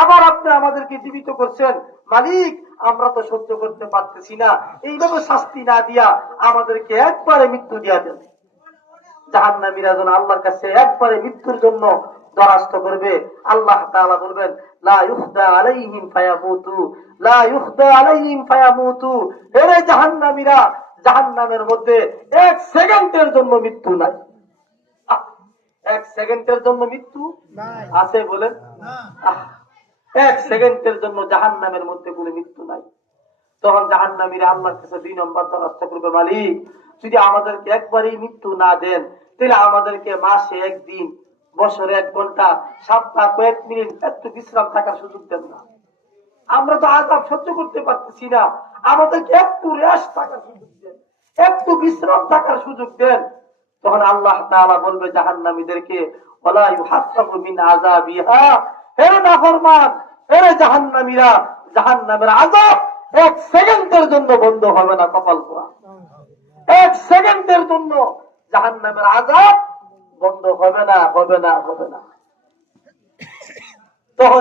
আবার আপনি আমাদেরকে জীবিত করছেন, মালিক আমরা তো সহ্য করতে পারতেছি না, এইভাবে শাস্তি না দিয়া আমাদেরকে একবারে মৃত্যু দিয়া দেন। জাহান্নামীরা যেন আল্লাহর কাছে একবারে মৃত্যুর জন্য দরাস্ত করবে। আল্লাহ তাআলা বলবেন, লা ইউখদা আলাইহিম ফায়ামুতু, লা ইউখদা আলাইহিম ফায়ামুতু। হে জাহান্নামীরা, জাহান্নামের মধ্যে এক সেকেন্ডের জন্য মৃত্যু নাই। এক সেকেন্ডের জন্য মৃত্যু আছে বলেন? এক সেকেন্ডের জন্য জাহান্নামের মধ্যে কোনো মৃত্যু নাই। তখন জাহান্নামীরা আল্লাহর কাছে 2 নম্বর দরখাস্ত করবে, মালিক যদি আমাদেরকে একবারই মৃত্যু না দেন, তাহলে আমাদেরকে মাসে 1 দিন, বছরে 1 ঘন্টা, সপ্তাহে কয়েক মিনিট একটু বিশ্রাম থাকার সুযোগ দেন না। আমরা তো আযাব সহ্য করতে পারতেছি না, আমাদেরকে একটু রেস্ট থাকার সুযোগ দেন, একটু বিশ্রাম থাকার সুযোগ দেন। তখন আল্লাহ তাআলা বলবে জাহান্নামীদেরকে, ওয়ালা ইউহাসসাবু মিন আযাবিহা, হে নাফরমান, হে জাহান্নামীরা, জাহান্নামের আযাব 1 সেকেন্ডের জন্য বন্ধ হবে না। কপাল পোড়া, 1 সেকেন্ডের জন্য জাহান্নামের আযাব বন্ধ হবে না, হবে না, হবে না। তখন